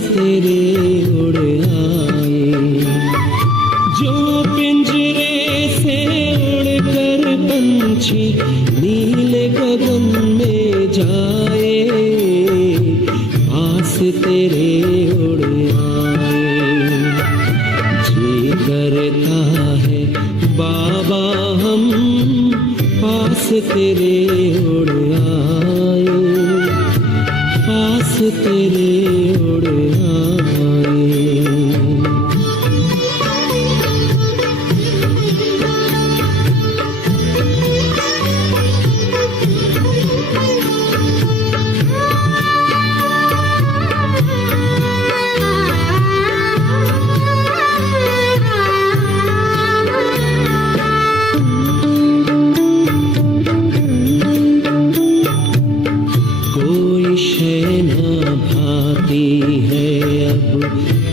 तेरे उड़ आए, जो पिंजरे से उड़कर पंछी नीले गगन में जाए, पास तेरे उड़ आए। जी करता है बाबा हम पास तेरे उड़ आए, पास तेरे उड़ आए।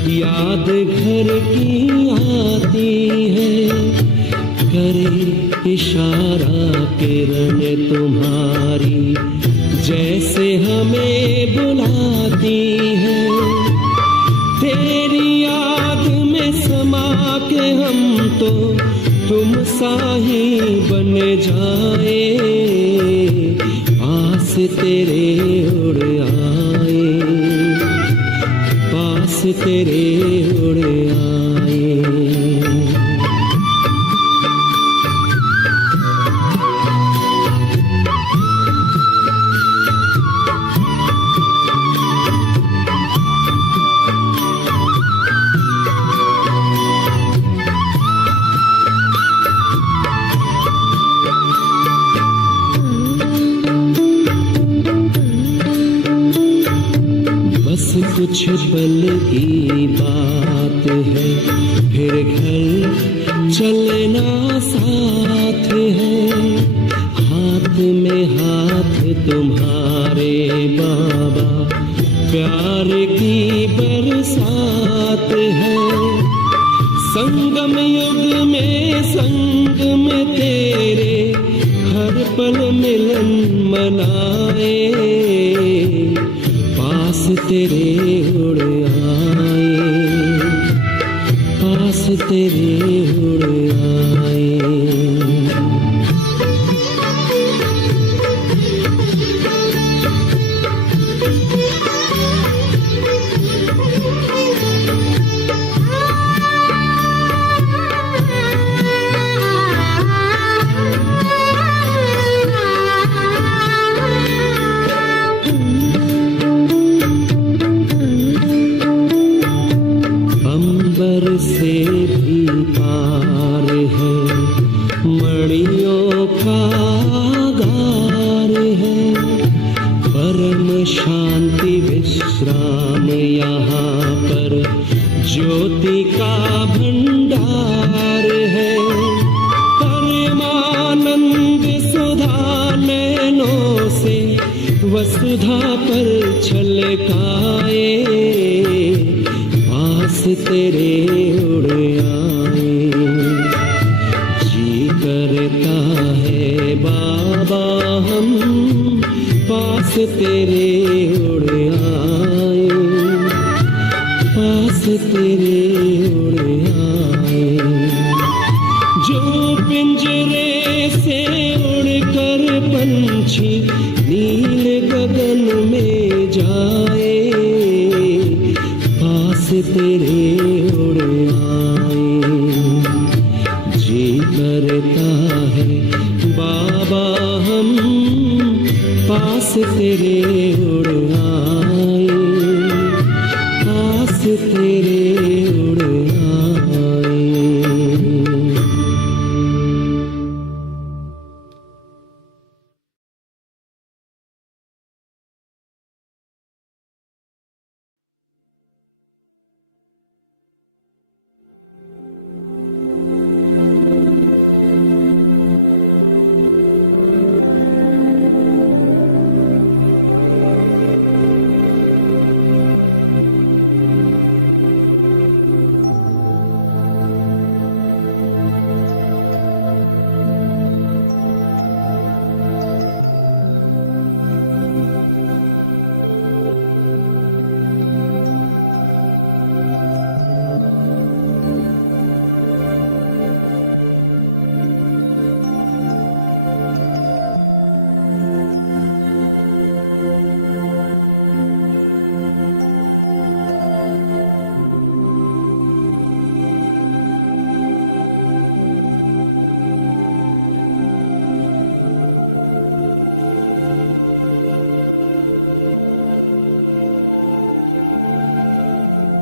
याद घर की आती है, करे इशारा किरण तुम्हारी, जैसे हमें बुलाती है। तेरी याद में समा के हम तो तुम सा ही बन जाए, पास तेरे उड़ आए, पास तेरे उड़ आए। बस कुछ पल की बात है, फिर घर चलना साथ है। हाथ में हाथ तुम्हारे बाबा, प्यार की बरसात है। संगम युग में संग में तेरे, हर पल मिलन मनाए, पास तेरे उड़ आए, पास तेरे उड़ आए। से भी पार है, मणियों का गार है। परम शांति विश्राम यहाँ पर, ज्योति का भंडार है। परमानंद सुधा नैनों से वसुधा पर छलकाए, पास तेरे उड़ आए। जी करता है बाबा हम पास तेरे उड़ आए, पास तेरे उड़ आए। जो पिंजरे से उड़कर पंछी नील गगन में जाए, पास तेरे उड़ आए। जी करता है बाबा हम पास तेरे उड़ आए, पास तेरे उड़ आए।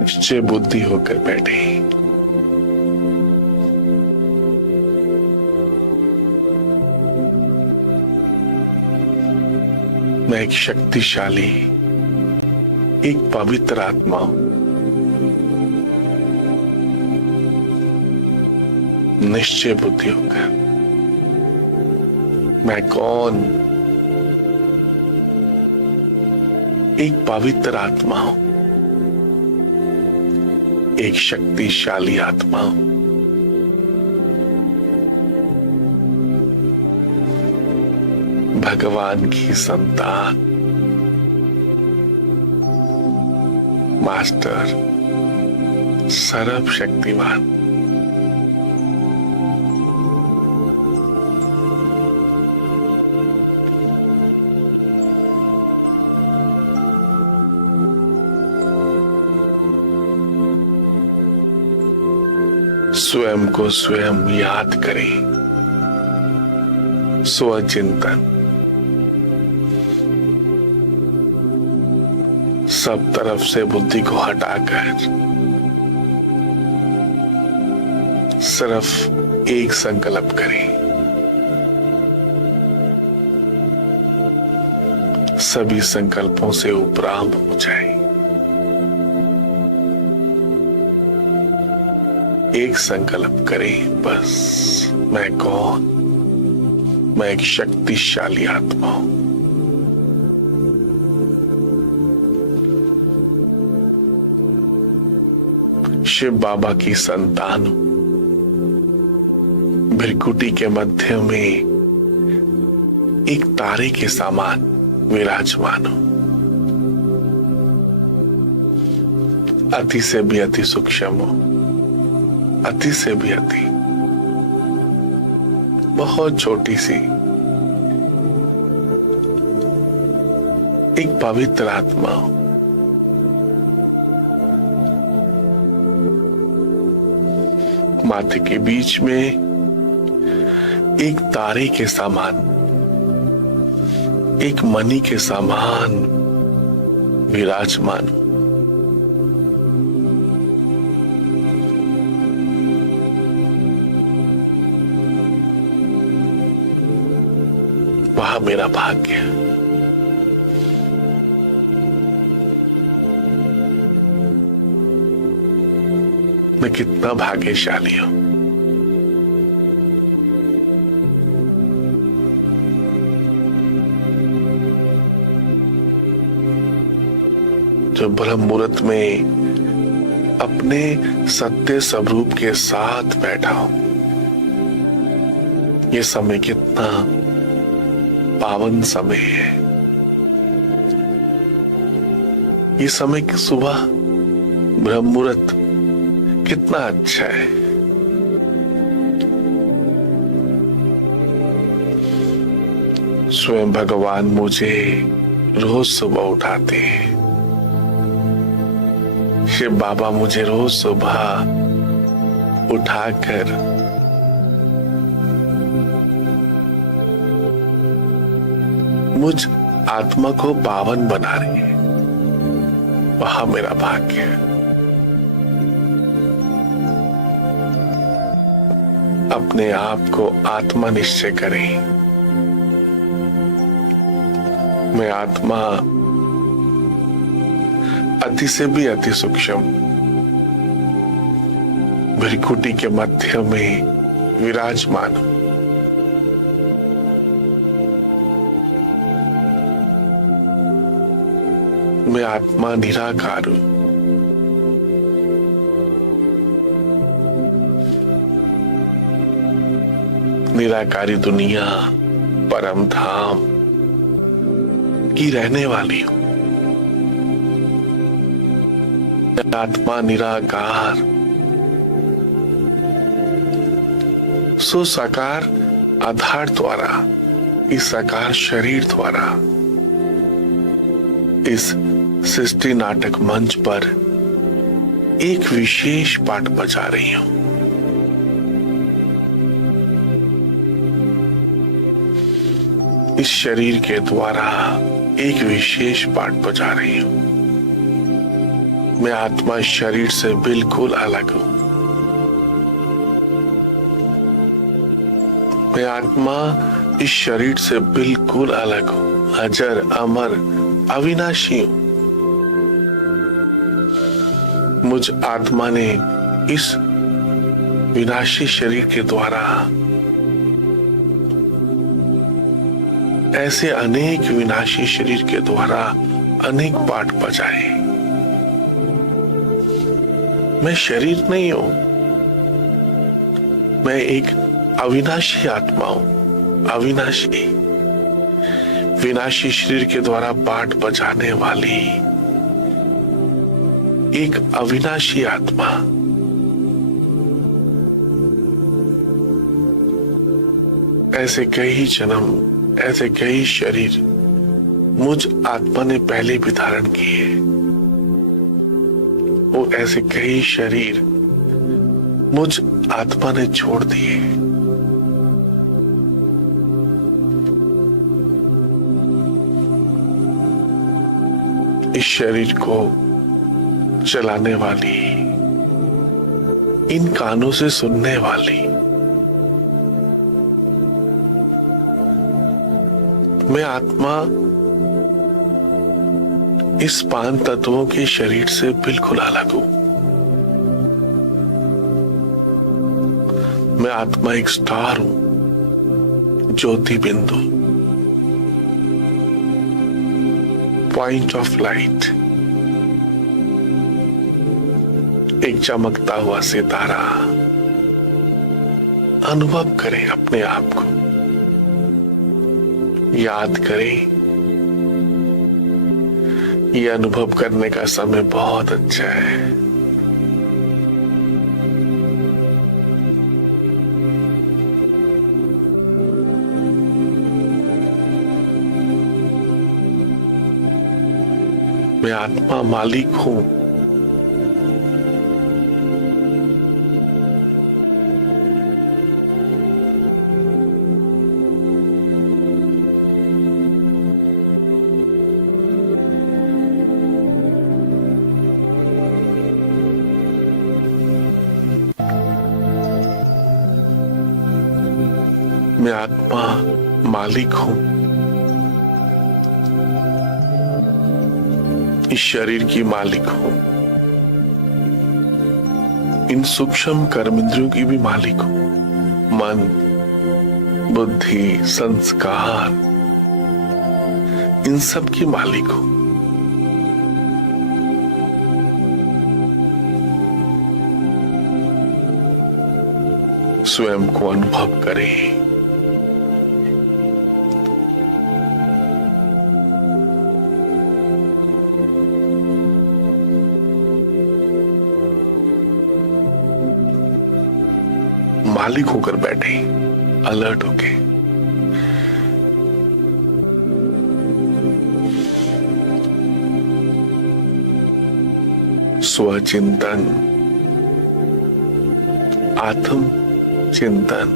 निश्चय बुद्धि होकर बैठे। मैं एक शक्तिशाली, एक पवित्र आत्मा हूं। निश्चय बुद्धि होकर मैं कौन? एक पवित्र आत्मा हूं, एक शक्तिशाली आत्मा हूं। भगवान की संतान, मास्टर, सर्वशक्तिमान। स्वयं को स्वयं याद करें। स्वचिंतन। सब तरफ से बुद्धि को हटाकर सिर्फ एक संकल्प करें। सभी संकल्पों से उपराम हो जाए। एक संकल्प करें बस, मैं कौन? मैं एक शक्तिशाली आत्मा हूं। शिव बाबा की संतान हूं। भृकुटी के मध्य में एक तारे के समान विराजमान हूं। अति से भी अति सूक्ष्म हूं, अति से भी अति, बहुत छोटी सी एक पवित्र आत्मा हूं। माथे के बीच में एक तारे के समान, एक मणि के समान विराजमान हूं। वह मेरा भाग्य है। मैं कितना भाग्यशाली हूं। जो ब्रह्म मुहूर्त में अपने सत्य स्वरूप के साथ बैठा हूं। ये समय कितना पावन समय है। ये समय की सुबह ब्रह्म मुहूर्त कितना अच्छा है। स्वयं भगवान मुझे रोज सुबह उठाते हैं। शिव बाबा मुझे रोज सुबह उठाकर मुझ आत्मा को पावन बना रही है। वह मेरा भाग्य है। अपने आप को आत्मा निश्चय करें। मैं आत्मा अति से भी अति सूक्ष्म, भृकुटी के मध्य में विराजमान हूं। मैं आत्मा निराकार हूं। निराकारी दुनिया, परम धाम की रहने वाली हूं। आत्मा निराकार, सो साकार आधार द्वारा, इस साकार शरीर द्वारा इस सृष्टि नाटक मंच पर एक विशेष पाठ बजा रही हूं। इस शरीर के द्वारा एक विशेष पाठ बजा रही हूं। मैं आत्मा शरीर से बिल्कुल अलग हूं। मैं आत्मा इस शरीर से बिल्कुल अलग हूं, अजर अमर अविनाशी हूं। मुझ आत्मा ने इस विनाशी शरीर के द्वारा ऐसे अनेक विनाशी शरीर के द्वारा अनेक पाठ बजाए। मैं शरीर नहीं हूं, मैं एक अविनाशी आत्मा हूं। अविनाशी विनाशी शरीर के द्वारा पाठ बजाने वाली एक अविनाशी आत्मा। ऐसे कई जन्म, ऐसे कई शरीर मुझ आत्मा ने पहले भी धारण किए। वो ऐसे कई शरीर मुझ आत्मा ने छोड़ दिए। इस शरीर को चलाने वाली, इन कानों से सुनने वाली मैं आत्मा इस 5 तत्वों के शरीर से बिल्कुल अलग हूं। मैं आत्मा एक स्टार हूं, ज्योति बिंदु, पॉइंट ऑफ लाइट, एक चमकता हुआ सितारा। अनुभव करें अपने आप को, याद करें। ये अनुभव करने का समय बहुत अच्छा है। मैं आत्मा मालिक हूं। मैं आत्मा मालिक हूं। इस शरीर की मालिक हूं। इन सूक्ष्म कर्मेंद्रियों की भी मालिक हूं। मन, बुद्धि, संस्कार, इन सब की मालिक हूं। स्वयं को अनुभव करें। मालिक होकर बैठे, अलर्ट होके। स्वचिंतन, आत्म चिंतन,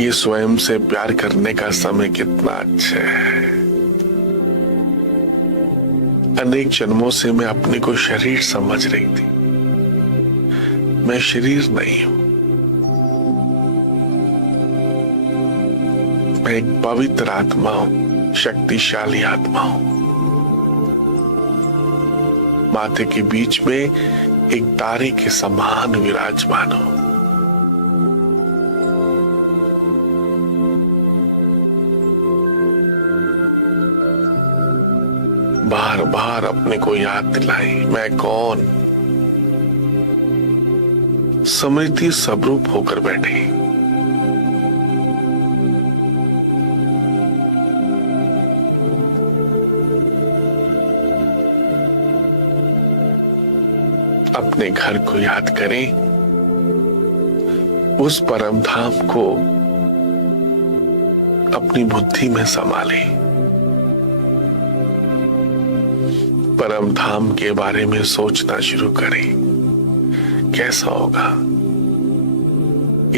ये स्वयं से प्यार करने का समय कितना अच्छा है। अनेक जन्मों से मैं अपने को शरीर समझ रही थी। मैं शरीर नहीं हूं। मैं एक पवित्र आत्मा हूं, शक्तिशाली आत्मा हूं। माथे के बीच में एक तारे के समान विराजमान हूं। बार बार अपने को याद दिलाएं, मैं कौन। स्मृति स्वरूप होकर बैठे। अपने घर को याद करें, उस परम धाम को अपनी बुद्धि में संभालें। परम धाम के बारे में सोचना शुरू करें। कैसा होगा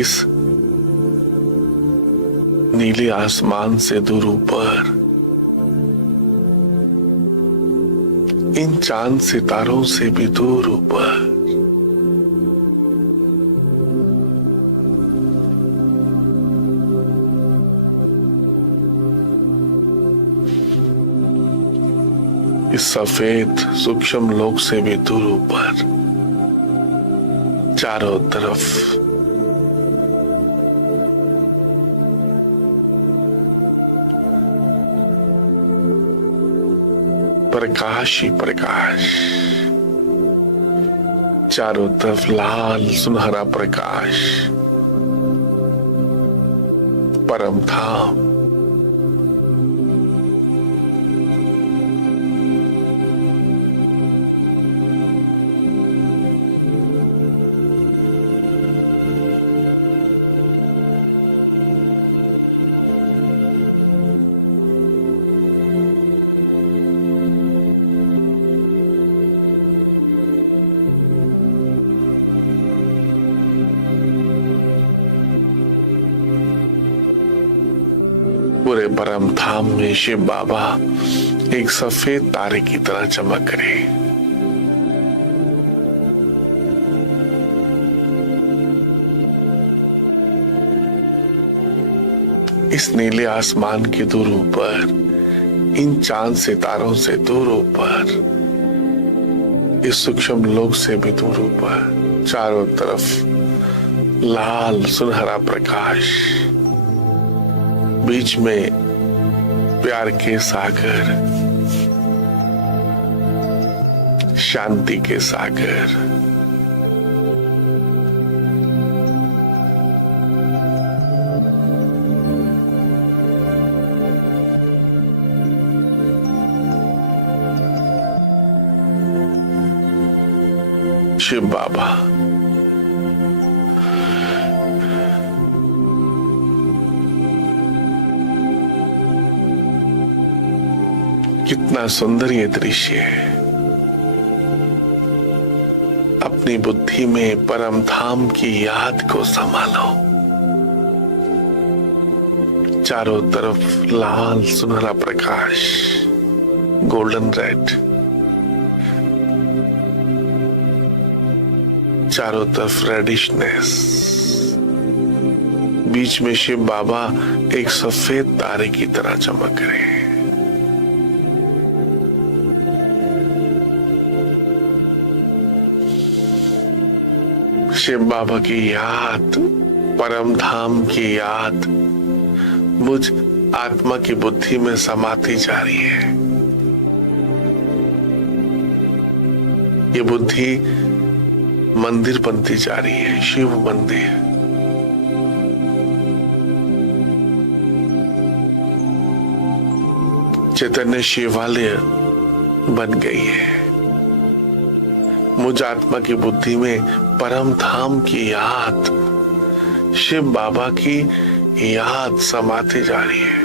इस नीले आसमान से दूर ऊपर इन चांद सितारों से भी दूर ऊपर। इस सफेद सूक्ष्म लोक से भी दूर ऊपर, चारों तरफ प्रकाश ही प्रकाश, चारों तरफ लाल सुनहरा प्रकाश, परम धाम। पूरे परम धाम में शिव बाबा एक सफेद तारे की तरह चमक रहे। इस नीले आसमान के दूर ऊपर, इन चांद सितारों से दूर ऊपर, इस सूक्ष्म लोक से भी दूर ऊपर, चारों तरफ लाल सुनहरा प्रकाश, बीच में प्यार के सागर, शांति के सागर। शिव बाबा कितना सुंदर ये दृश्य है। अपनी बुद्धि में परम धाम की याद को संभालो। चारों तरफ लाल सुनहरा प्रकाश, गोल्डन रेड, चारों तरफ रेडिशनेस, बीच में शिव बाबा एक सफेद तारे की तरह चमक रहे हैं। शिव बाबा की याद, परम धाम की याद मुझ आत्मा की बुद्धि में समाती जा रही है। ये बुद्धि मंदिर बनती जा रही है, शिव मंदिर। चैतन्य शिवालय बन गई है। मुझ आत्मा की बुद्धि में परम धाम की याद, शिव बाबा की याद समाती जा रही है।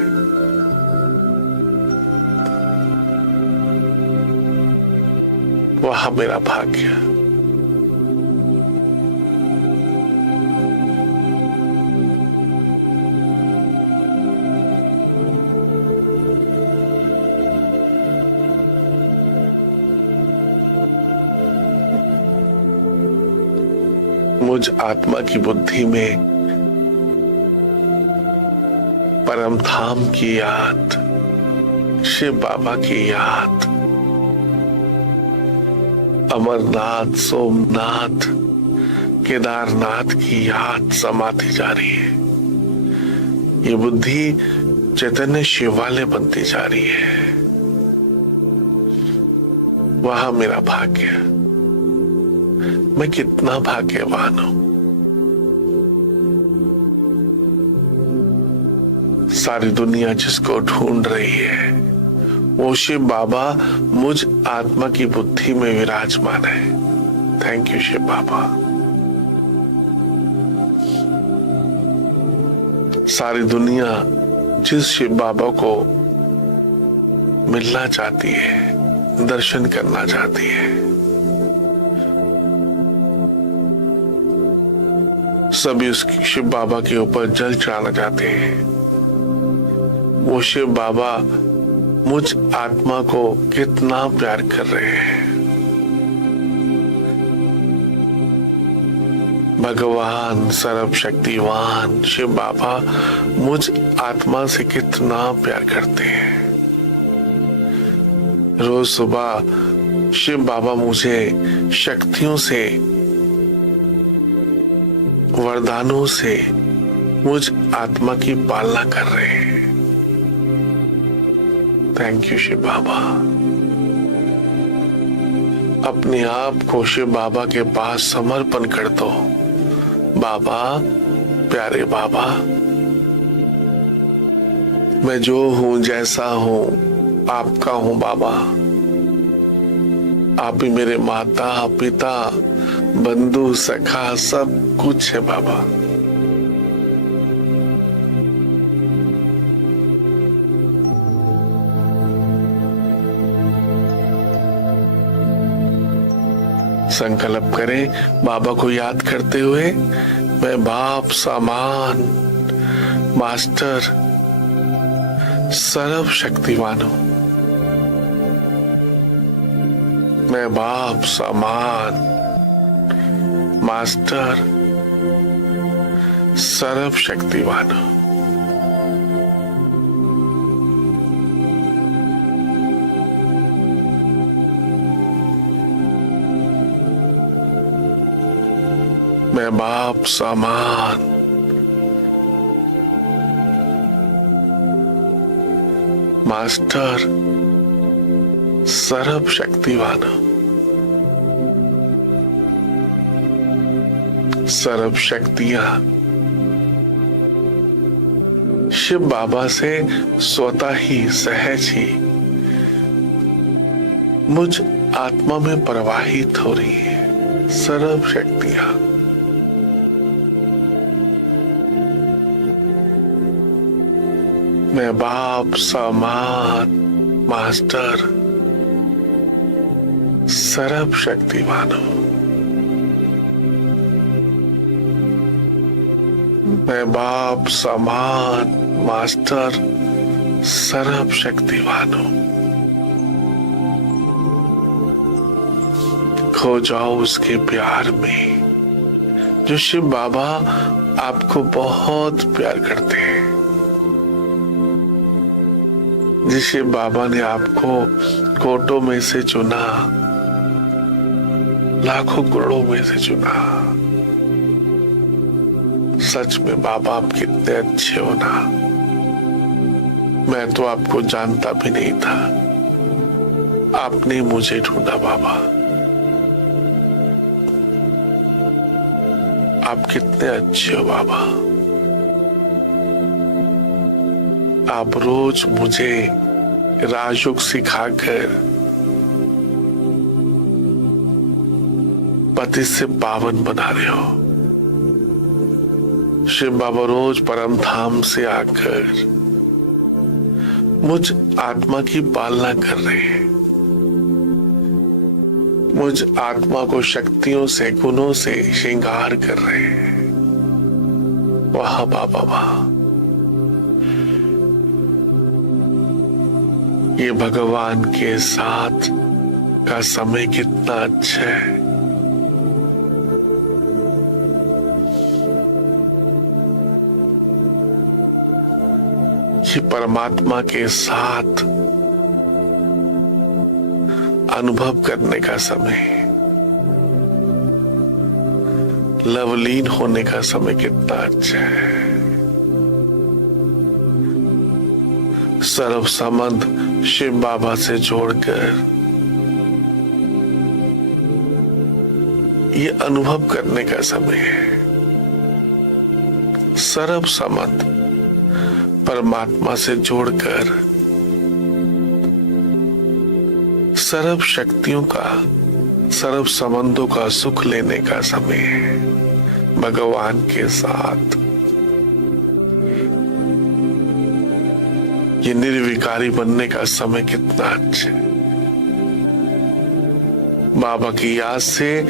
वह मेरा भाग्य। मुझ आत्मा की बुद्धि में परम धाम की याद, शिव बाबा की याद, अमरनाथ, सोमनाथ, केदारनाथ की याद समाती जा रही है। ये बुद्धि चैतन्य शिवालय बनती जा रही है। वह मेरा भाग्य। मैं कितना भाग्यवान हूं। सारी दुनिया जिसको ढूंढ रही है, वो शिव बाबा मुझ आत्मा की बुद्धि में विराजमान है। थैंक यू शिव बाबा। सारी दुनिया जिस शिव बाबा को मिलना चाहती है, दर्शन करना चाहती है, सभी उस शिव बाबा के ऊपर जल चढ़ाना चाहते हैं। वो शिव बाबा मुझ आत्मा को कितना प्यार कर रहे हैं। भगवान सर्वशक्तिवान शिव बाबा मुझ आत्मा से कितना प्यार करते हैं। रोज सुबह शिव बाबा मुझे शक्तियों से, वरदानों से मुझ आत्मा की पालना कर रहे हैं। थैंक यू शिव बाबा। अपने आप को शिव बाबा के पास समर्पण कर दो। बाबा, प्यारे बाबा, मैं जो हूं, जैसा हूं, आपका हूं बाबा। आप ही मेरे माता पिता, बंधु, सखा, सब कुछ है बाबा। संकल्प करें बाबा को याद करते हुए, मैं बाप समान मास्टर सर्वशक्तिमान हूं। मैं बाप समान मास्टर सर्वशक्तिमान हूं। मैं बाप समान मास्टर सर्वशक्तिवान हूं। सर्व शक्तियां शिव बाबा से स्वतः ही, सहज ही मुझ आत्मा में प्रवाहित हो रही है। सर्व शक्तियां मैं बाप समान मास्टर सर्व शक्तिमान हूं। मैं बाप समान मास्टर सर्व शक्तिमान हूं। खो जाओ उसके प्यार में जो शिव बाबा आपको बहुत प्यार करते हैं। जिस शिव बाबा ने आपको कोटों में से चुना, लाखों करोड़ों में से चुना। सच में बाबा आप कितने अच्छे हो ना। मैं तो आपको जानता भी नहीं था, आपने मुझे ढूंढा बाबा। आप कितने अच्छे हो बाबा। आप रोज मुझे राजयोग सिखाकर पति से पावन बना रहे हो। शिव बाबा रोज परम धाम से आकर मुझ आत्मा की पालना कर रहे हैं। मुझ आत्मा को शक्तियों से, गुणों से श्रृंगार कर रहे हैं। वाह बाबा वाह। ये भगवान के साथ का समय कितना अच्छा है। ये परमात्मा के साथ अनुभव करने का समय, लवलीन होने का समय कितना अच्छा है। सर्व संबंध शिव बाबा से जोड़कर ये अनुभव करने का समय है। सर्व संबंध परमात्मा से जोड़कर सर्व शक्तियों का, सर्व संबंधों का सुख लेने का समय है। भगवान के साथ ये निर्विकारी बनने का समय कितना अच्छा है। बाबा की याद से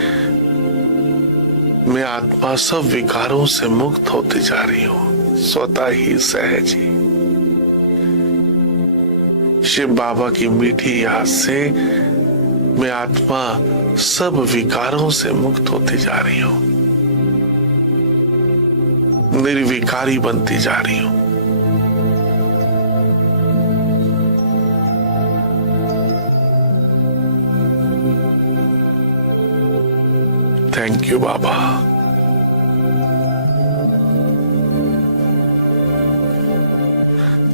मैं आत्मा सब विकारों से मुक्त होती जा रही हूं, स्वतः ही, सहज ही। शिव बाबा की मीठी याद से मैं आत्मा सब विकारों से मुक्त होती जा रही हूं, निर्विकारी बनती जा रही हूं। थैंक यू बाबा।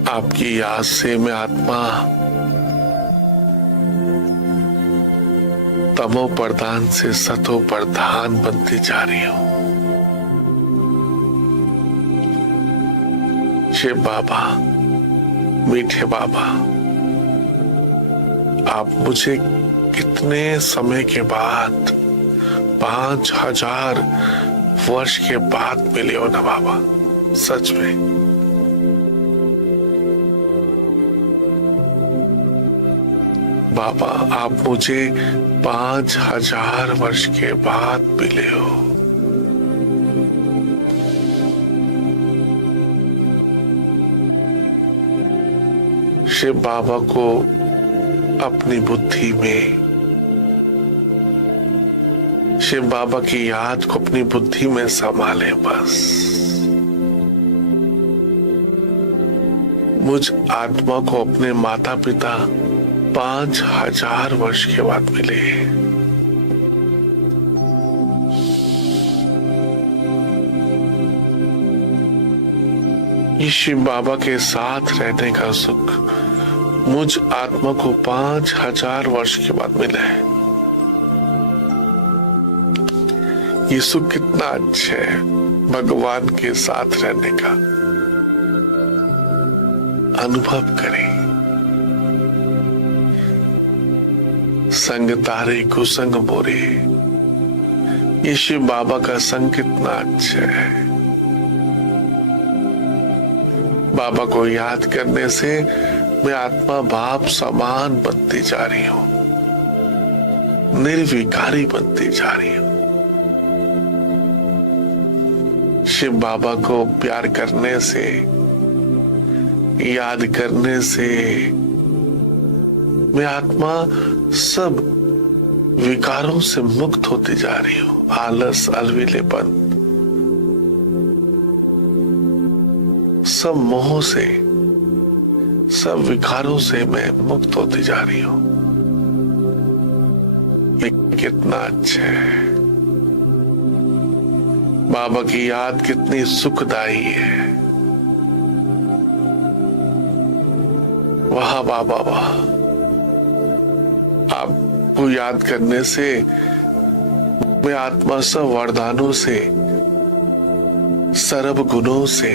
आपकी याद से मैं आत्मा तमो प्रधान से सतो प्रधान बनती जा रही हूं। शिव बाबा, मीठे बाबा, आप मुझे कितने समय के बाद 5000 वर्ष के बाद मिले हो ना बाबा, सच में। बाबा, आप मुझे 5000 वर्ष के बाद मिले हो। शिव बाबा को अपनी बुद्धि में, शिव बाबा की याद को अपनी बुद्धि में संभाले बस। मुझ आत्मा को अपने माता पिता 5000 वर्ष के बाद मिले। ये शिव बाबा के साथ रहने का सुख मुझ आत्मा को 5000 वर्ष के बाद मिला है। ये सुख कितना अच्छा है, भगवान के साथ रहने का। अनुभव करें। संग तारे कुसंग मोरे, ये शिव बाबा का संग कितना अच्छा है। बाबा को याद करने से मैं आत्मा बाप समान बनती जा रही हूं, निर्विकारी बनती जा रही हूं। शिव बाबा को प्यार करने से, याद करने से मैं आत्मा सब विकारों से मुक्त होती जा रही हूं। आलस, अलविलेपन, सब मोह से, सब विकारों से मैं मुक्त होती जा रही हूं। ये कितना अच्छा है। बाबा की याद कितनी सुखदायी है। वाह बाबा वाह। आपको याद करने से मैं आत्मा सब वरदानों से, सर्व गुणों से,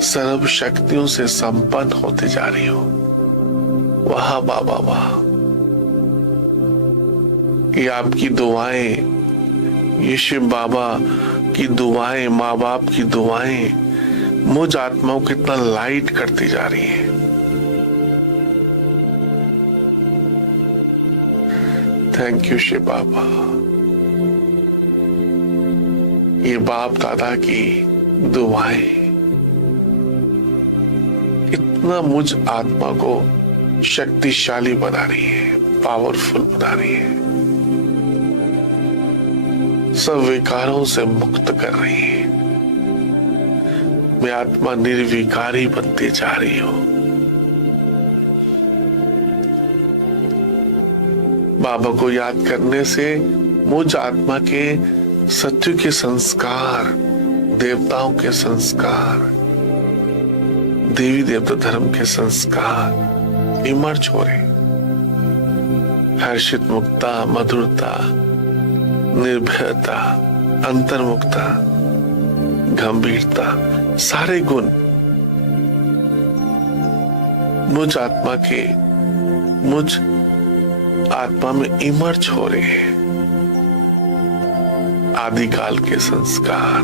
सर्व शक्तियों से संपन्न होती जा रही हूं। वाह बाबा वाह। ये आपकी दुआएं, ये शिव बाबा की दुआएं, माँ बाप की दुआएं मुझ आत्माओं को कितना लाइट करती जा रही है। थैंक यू शिव बाबा। ये बाप दादा की दुआएं इतना मुझ आत्मा को शक्तिशाली बना रही है, पावरफुल बना रही है, सब विकारों से मुक्त कर रही है। मैं आत्मा निर्विकारी बनती जा रही हूं। बाबा को याद करने से मुझ आत्मा के सत्य के संस्कार, देवताओं के संस्कार, देवी देवता धर्म के संस्कार इमर्ज हो रहे। हर्षित मुक्ता, मधुरता, निर्भयता, अंतर्मुक्ता, गंभीरता, सारे गुण मुझ आत्मा में इमर्ज हो रहे हैं। आदिकाल के संस्कार,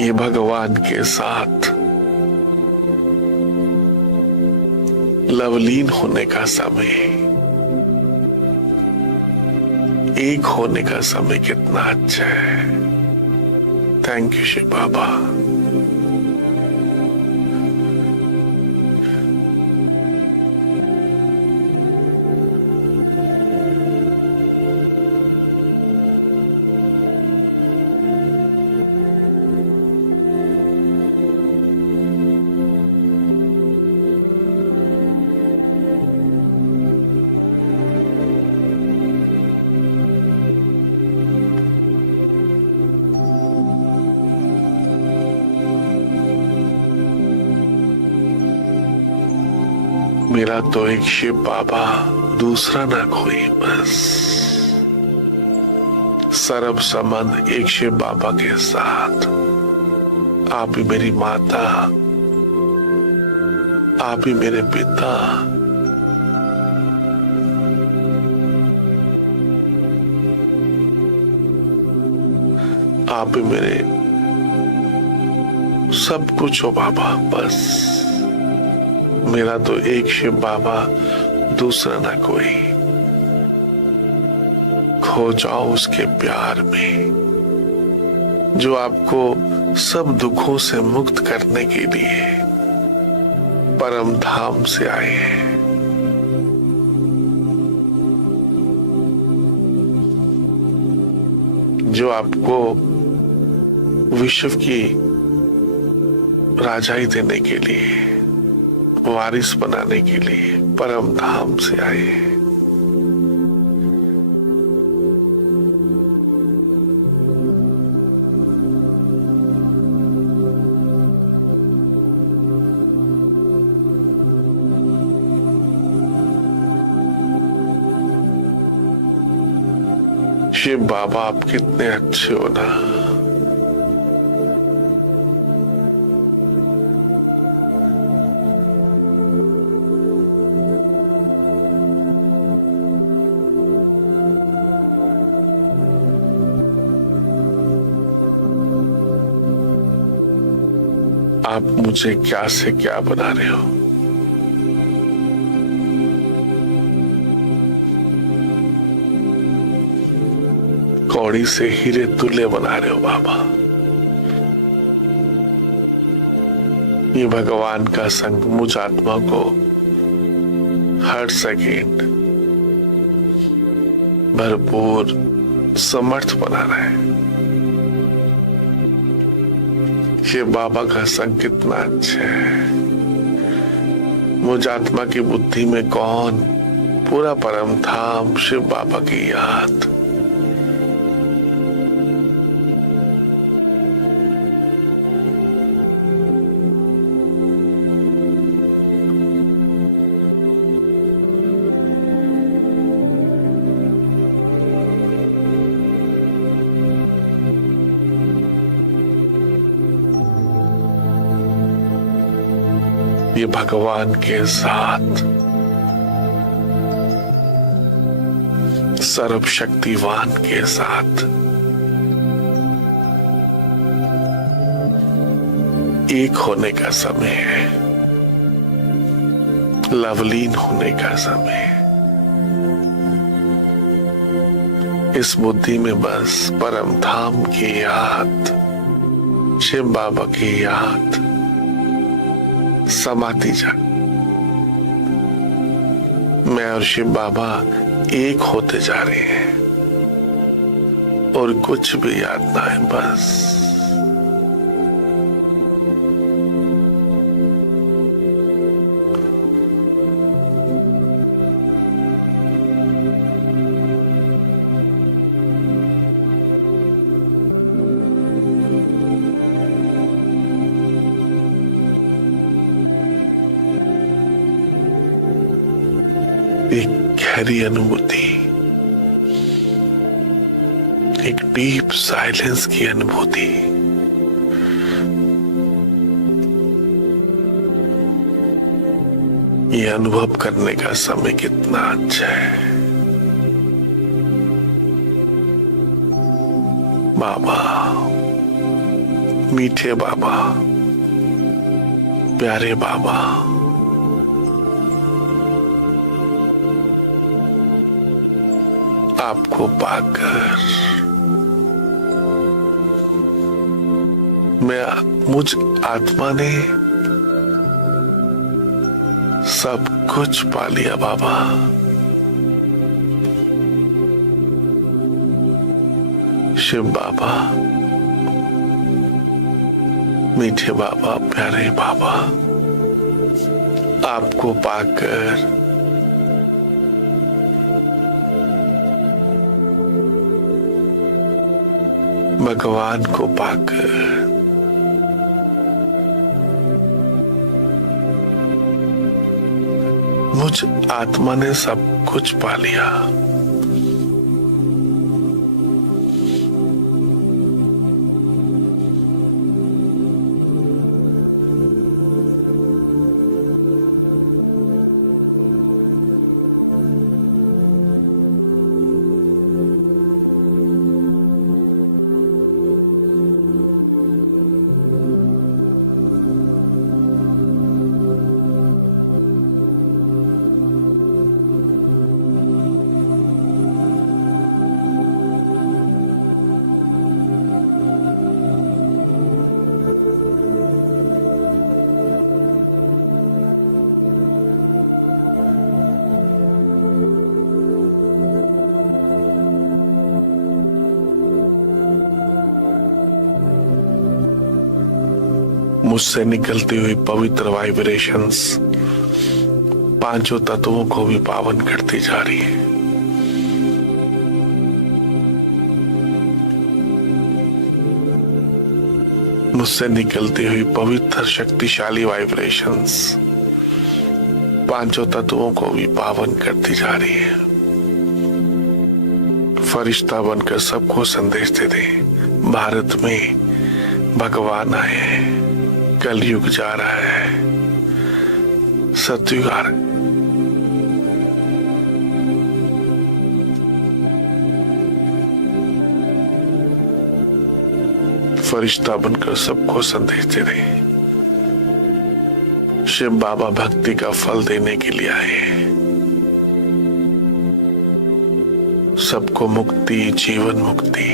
ये भगवान के साथ लवलीन होने का समय है। एक होने का समय कितना अच्छा है। थैंक यू शिव बाबा। मेरा तो एक शिव बाबा, दूसरा ना कोई, बस सर्व संबंध एक शिव बाबा के साथ। आप ही मेरी माता, आप ही मेरे पिता, आप ही मेरे सब कुछ हो बाबा। बस मेरा तो एक शिव बाबा, दूसरा ना कोई। खो जाओ उसके प्यार में, जो आपको सब दुखों से मुक्त करने के लिए परम धाम से आए हैं। जो आपको विश्व की राजाई देने के लिए, वारिस बनाने के लिए परम धाम से आए हैं। शिव बाबा, आप कितने अच्छे हो ना। आप मुझे क्या से क्या बना रहे हो। कौड़ी से हीरे तुल्य बना रहे हो बाबा। ये भगवान का संग मुझ आत्मा को हर सेकेंड भरपूर समर्थ बना रहा है। ये बाबा का संग कितना अच्छा है। मुझ आत्मा की बुद्धि में कौन, पूरा परम धाम शिव बाबा की याद। ये भगवान के साथ सर्वशक्तिवान के साथ एक होने का समय है, लवलीन होने का समय। इस बुद्धि में बस परम धाम की याद, शिव बाबा की याद समाती जा। मैं और शिव बाबा एक होते जा रहे हैं और कुछ भी याद ना है। बस एक गहरी अनुभूति, एक डीप साइलेंस की अनुभूति। ये अनुभव करने का समय कितना अच्छा है। बाबा, मीठे बाबा, प्यारे बाबा, आपको पाकर मुझ आत्मा ने सब कुछ पा लिया बाबा। शिव बाबा, मीठे बाबा, प्यारे बाबा, आपको पाकर भगवान को पाकर मुझ आत्मा ने सब कुछ पा लिया। मुझसे निकलती हुई पवित्र वाइब्रेशंस पांचों तत्वों को भी पावन करती जा रही है। मुझसे निकलती हुई पवित्र शक्तिशाली वाइब्रेशंस पांचों तत्वों को भी पावन करती जा रही है। फरिश्ता बनकर सबको संदेश दे दे, भारत में भगवान आए हैं, कलयुग जा रहा है, सतयुग आ रहा है। फरिश्ता बनकर सबको संदेश दे रहे हैं। शिव बाबा भक्ति का फल देने के लिए आए हैं। सबको मुक्ति, जीवन मुक्ति।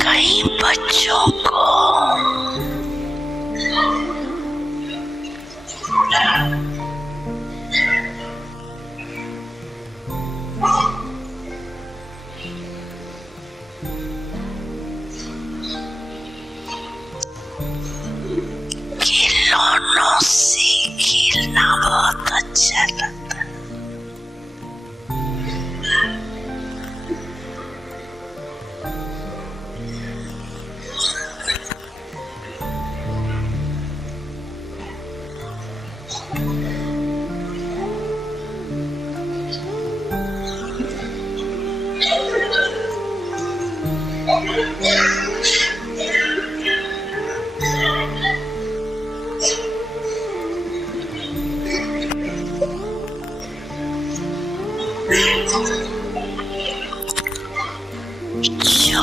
कई बच्चों को खिलौनों से खेलना बहुत अच्छा लगता है।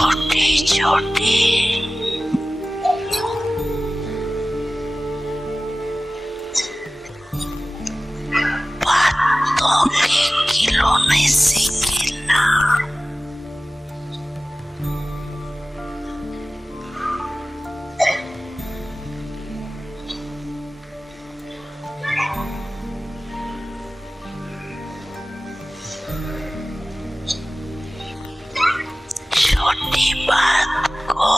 छोटी छोटी बातों के खिलौने से खेलना, छोटी बात को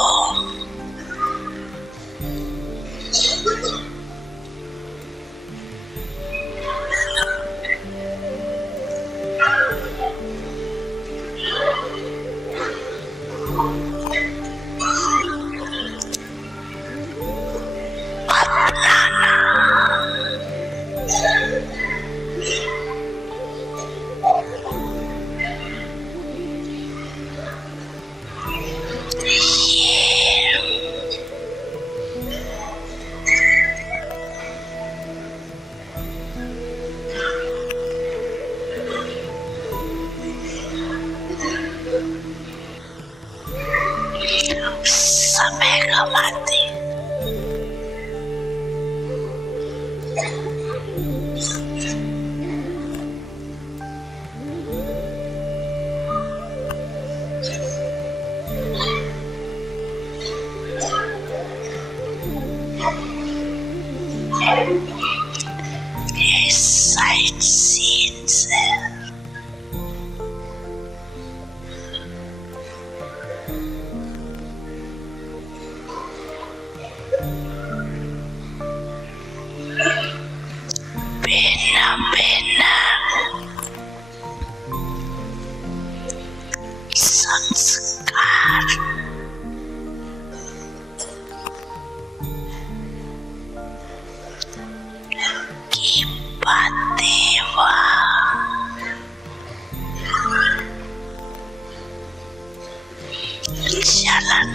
समय गवाते ये साइट सीन्स है। बिना बिना संस्कार की बातें चलन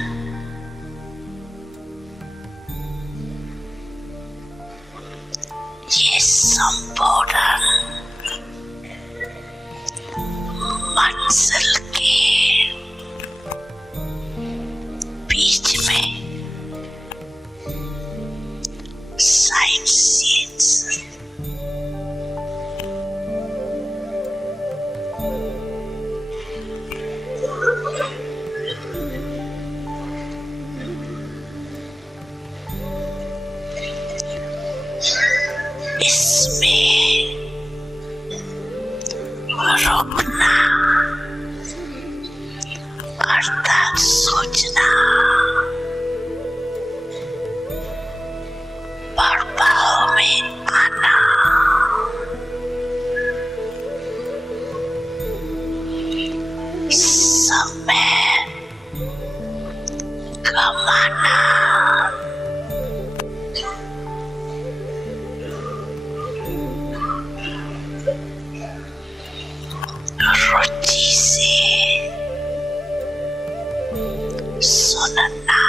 ये संपूर्ण मंजिल के बीच में साइड सीन्स इसमें रुकना अर्थात सोचना, प्रभाव में आना, समय गवाना, रुचि से सुनना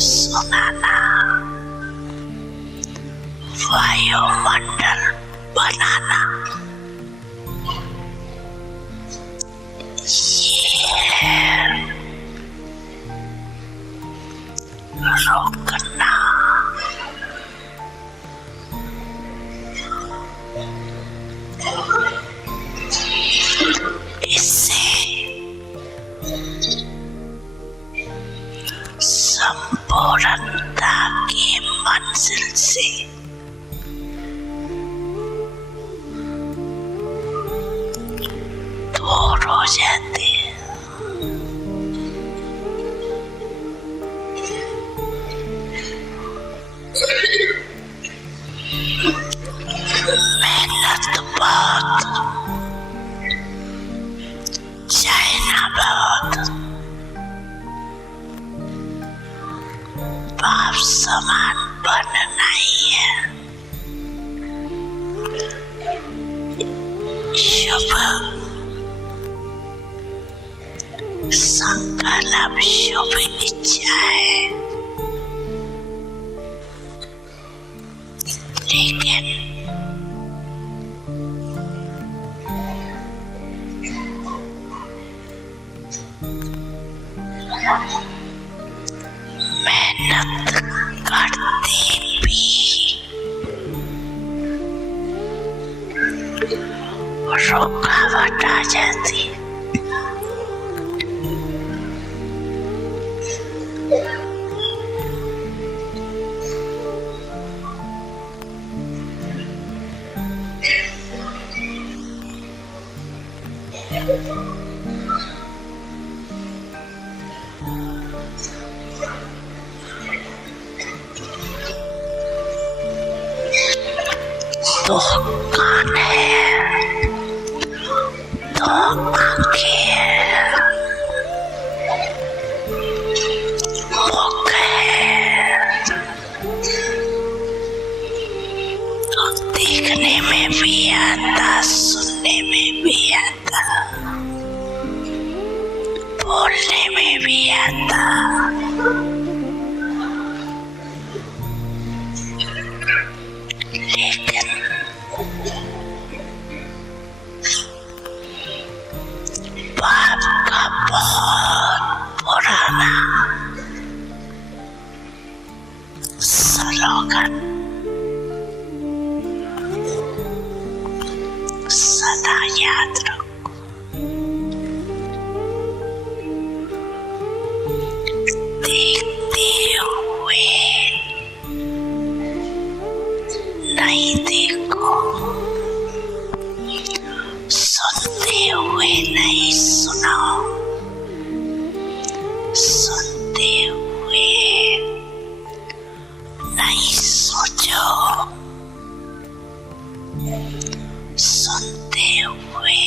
सुनाना, वायुमंडल बनाना, ये रोकना, इससे संपूर्णता की मंजिल से दूर हो जाते हैं। मेहनत बहुत, चाहना बहुत, बाप समान बनना ही है। शुभ संकल्प, शुभ इच्छाएं, लेकिन मेहनत करती भी रुकावट आ जाती। दो कान है, दो आंखें हैं, मुख है, तो देखने में भी आता, सुनने में भी आता, बोलने में भी आता। लेकिन बाप का बहुत पुराना स्लोगन सदा याद रखो। देखते हुए नहीं देखो, सुनते हुए नहीं सुनो, सुनते हुए नहीं सोचो, सुनते हुए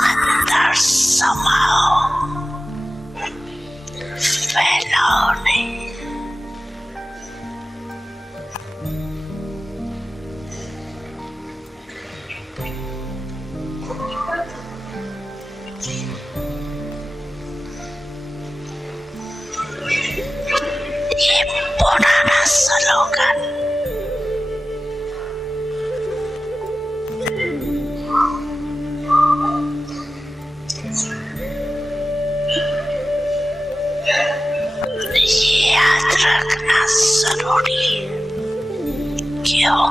अंदर समाओ, फैलाओ नहीं। ये पुराना स्लोगन याद रखना जरूरी है। क्यों?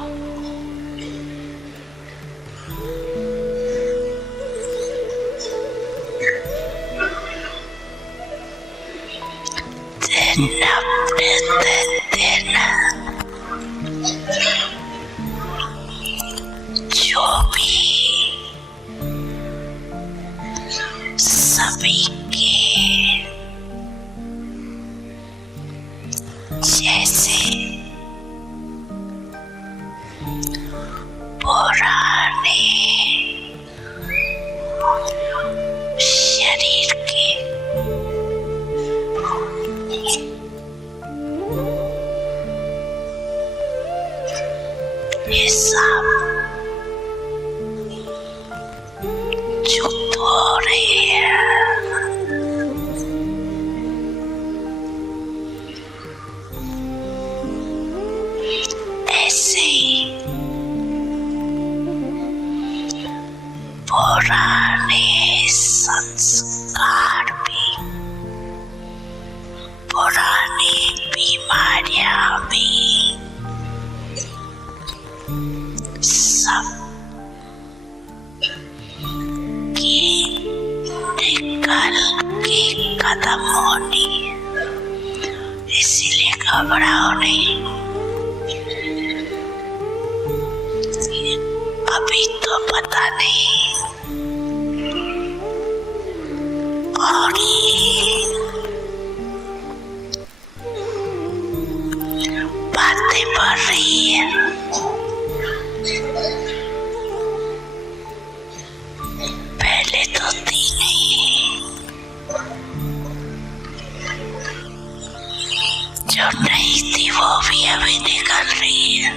दिन अपने दिन जो भी सभी के जैसे पुराने शरीर के हिसाब जो हो रहे हैं, ऐसे ही पुराने संस्कार भी, पुरानी बीमारियां भी सब की निकल के खत्म होनी। इसीलिए घबराओ नहीं। अभी तो पता नहीं, और बातें बढ़ रही है। पहले तो थी नहीं, जो नहीं थी वो भी अभी निकल रही है।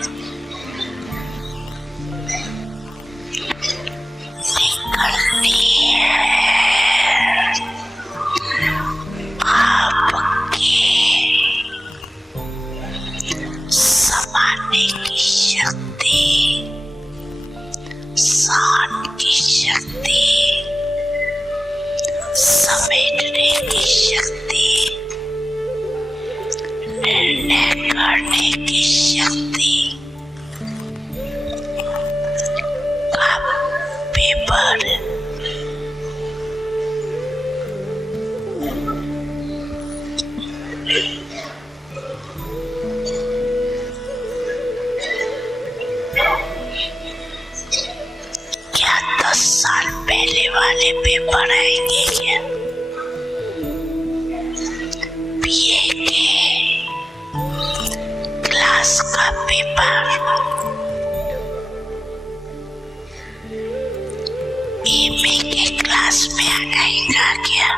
क्या 10 साल पहले वाले पेपर आएंगे क्या? बीए के क्लास का पेपर, एमए के क्लास में आएगा क्या?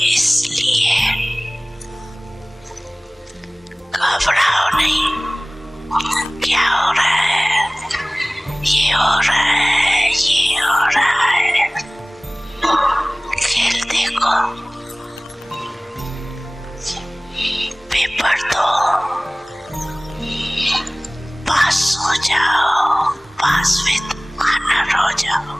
इसलिए घबराओ नहीं। क्या हो रहा है? ये हो रहा है, ये हो रहा है। खेल देखो, पेपर दो, पास हो जाओ, पास विद ऑनर हो जाओ।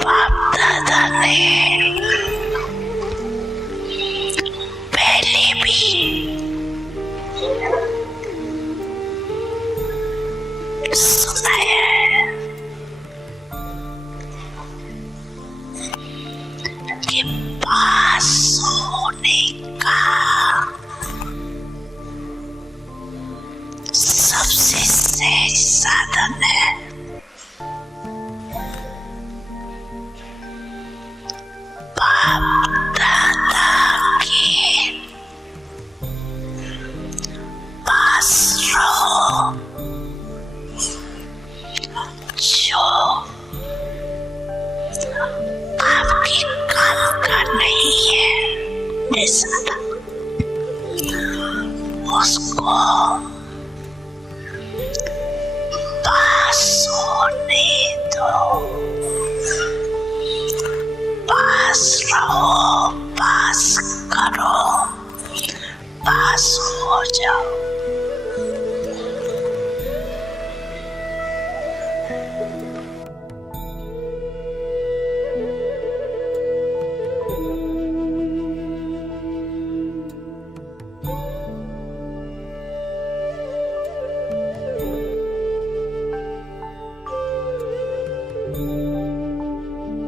बाप दादा ने पहले भी सुनाया है कि पास होने का सबसे सहज साधन है बाप दादा के पास रहो, जो आपके काम का नहीं है, उसको पास होने दो। पास रहो, पास करो, पास हो जाओ।